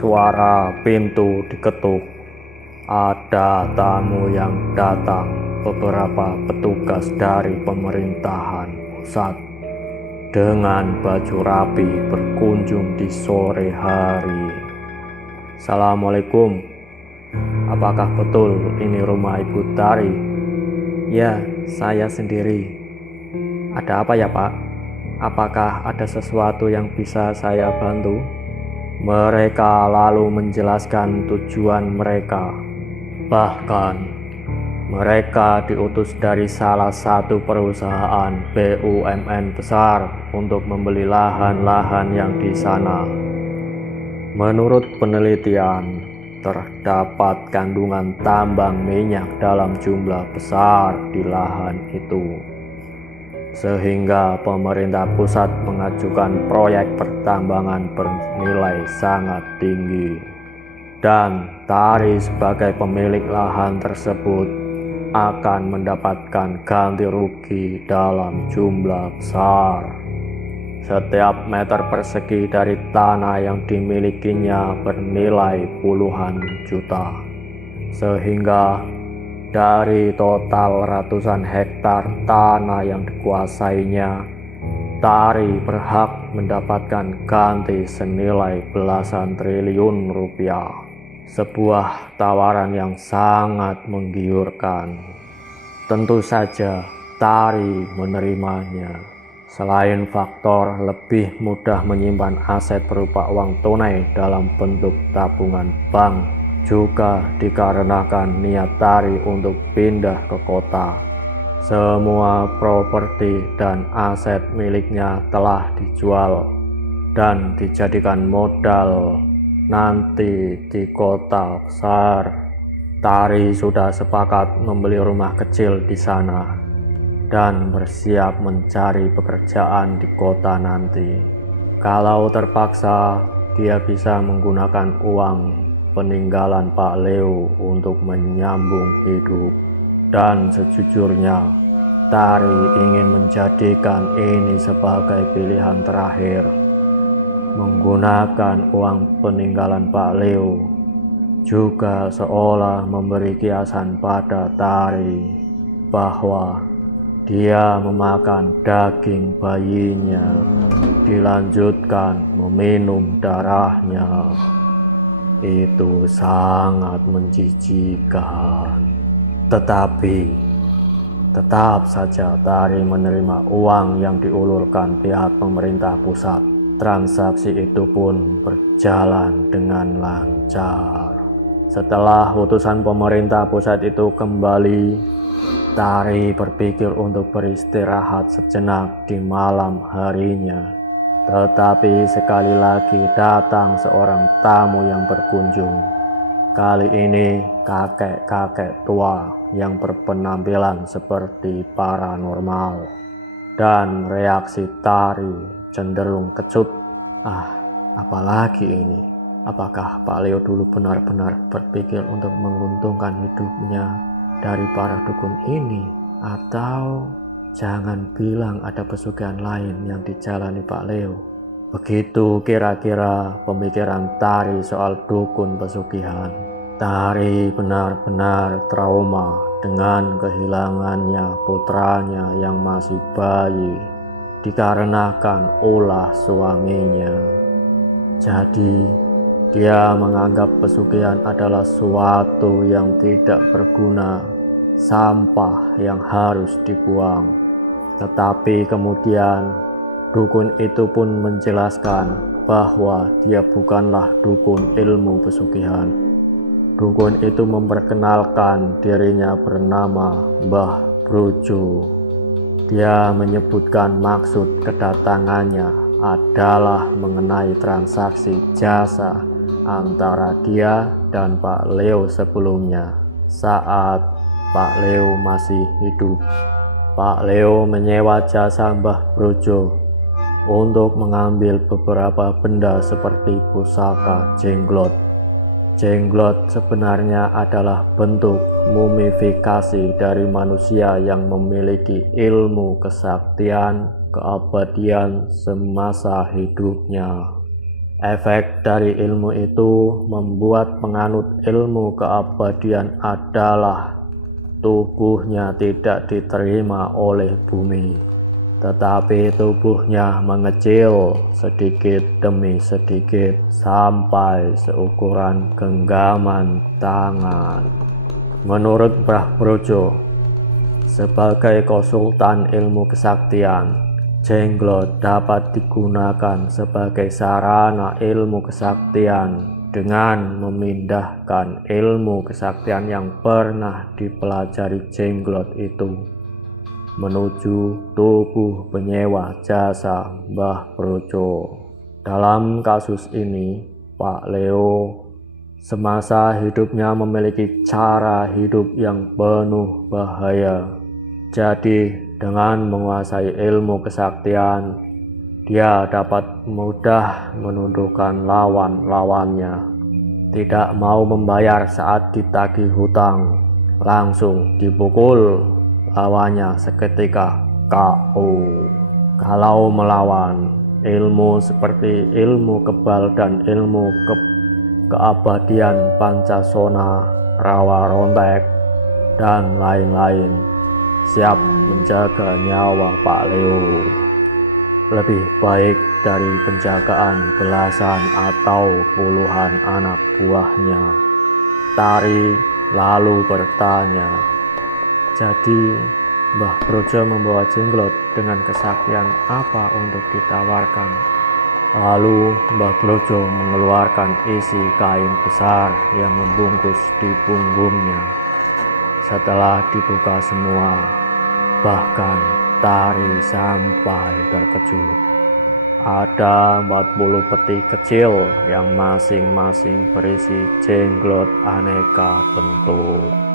Suara pintu diketuk. Ada tamu yang datang. Beberapa petugas dari pemerintahan pusat dengan baju rapi berkunjung di sore hari. Assalamualaikum. Apakah betul ini rumah Ibu Tari? Ya, saya sendiri. Ada apa ya, Pak? Apakah ada sesuatu yang bisa saya bantu? Mereka lalu menjelaskan tujuan mereka. Bahkan mereka diutus dari salah satu perusahaan BUMN besar untuk membeli lahan-lahan yang di sana. Menurut penelitian, terdapat kandungan tambang minyak dalam jumlah besar di lahan itu, sehingga pemerintah pusat mengajukan proyek pertambangan bernilai sangat tinggi. Dan Tari sebagai pemilik lahan tersebut akan mendapatkan ganti rugi dalam jumlah besar. Setiap meter persegi dari tanah yang dimilikinya bernilai puluhan juta, sehingga dari total ratusan hektar tanah yang dikuasainya, Tari berhak mendapatkan ganti senilai belasan triliun rupiah. Sebuah tawaran yang sangat menggiurkan. Tentu saja Tari menerimanya. Selain faktor lebih mudah menyimpan aset berupa uang tunai dalam bentuk tabungan bank, juga dikarenakan niat Tari untuk pindah ke kota. Semua properti dan aset miliknya telah dijual dan dijadikan modal nanti di kota besar. Tari sudah sepakat membeli rumah kecil di sana dan bersiap mencari pekerjaan di kota nanti. Kalau terpaksa, dia bisa menggunakan uang peninggalan Pak Leo untuk menyambung hidup. Dan sejujurnya, Tari ingin menjadikan ini sebagai pilihan terakhir. Menggunakan uang peninggalan Pak Leo juga seolah memberi kiasan pada Tari bahwa dia memakan daging bayinya, dilanjutkan meminum darahnya. Itu sangat menjijikan. Tetapi tetap saja Tari menerima uang yang diulurkan pihak pemerintah pusat. Transaksi itu pun berjalan dengan lancar. Setelah utusan pemerintah pusat itu kembali, Tari berpikir untuk beristirahat sejenak di malam harinya. Tetapi sekali lagi datang seorang tamu yang berkunjung. Kali ini kakek-kakek tua yang berpenampilan seperti paranormal. Dan reaksi Tari cenderung kecut. Apalagi ini? Apakah Pak Leo dulu benar-benar berpikir untuk menguntungkan hidupnya dari para dukun ini? Atau jangan bilang ada pesugihan lain yang dijalani Pak Leo? Begitu kira-kira pemikiran Tari soal dukun pesugihan. Tari benar-benar trauma dengan kehilangannya putranya yang masih bayi dikarenakan ulah suaminya. Jadi dia menganggap pesugihan adalah suatu yang tidak berguna, sampah yang harus dibuang. Tetapi kemudian dukun itu pun menjelaskan bahwa dia bukanlah dukun ilmu pesugihan. Dukun itu memperkenalkan dirinya bernama Mbah Brojo. Dia menyebutkan maksud kedatangannya adalah mengenai transaksi jasa antara dia dan Pak Leo sebelumnya saat Pak Leo masih hidup. Pak Leo menyewa jasa Mbah Brojo untuk mengambil beberapa benda seperti pusaka jenglot. Jenglot sebenarnya adalah bentuk mumifikasi dari manusia yang memiliki ilmu kesaktian, keabadian semasa hidupnya. Efek dari ilmu itu membuat penganut ilmu keabadian adalah tubuhnya tidak diterima oleh bumi, tetapi tubuhnya mengecil sedikit demi sedikit sampai seukuran genggaman tangan. Menurut Mbah Brojo, sebagai konsultan ilmu kesaktian, Jenglot dapat digunakan sebagai sarana ilmu kesaktian dengan memindahkan ilmu kesaktian yang pernah dipelajari Jenglot itu menuju tubuh penyewa jasa Mbah Brojo. Dalam kasus ini, Pak Leo semasa hidupnya memiliki cara hidup yang penuh bahaya. Jadi, dengan menguasai ilmu kesaktian, dia dapat mudah menundukkan lawan-lawannya. Tidak mau membayar saat ditagih hutang, langsung dipukul lawannya seketika KO. Kalau melawan ilmu seperti ilmu kebal dan ilmu keabadian Pancasona, Rawa Rontek, dan lain-lain, siap menjaga nyawa Pak Leo lebih baik dari penjagaan belasan atau puluhan anak buahnya. Tari lalu bertanya, jadi Mbah Brojo membawa Jenglot dengan kesaktian apa untuk ditawarkan? Lalu Mbah Brojo mengeluarkan isi kain besar yang membungkus di punggungnya. Setelah dibuka semua, bahkan Tari sampai terkejut. Ada 40 peti kecil yang masing-masing berisi jenglot aneka bentuk.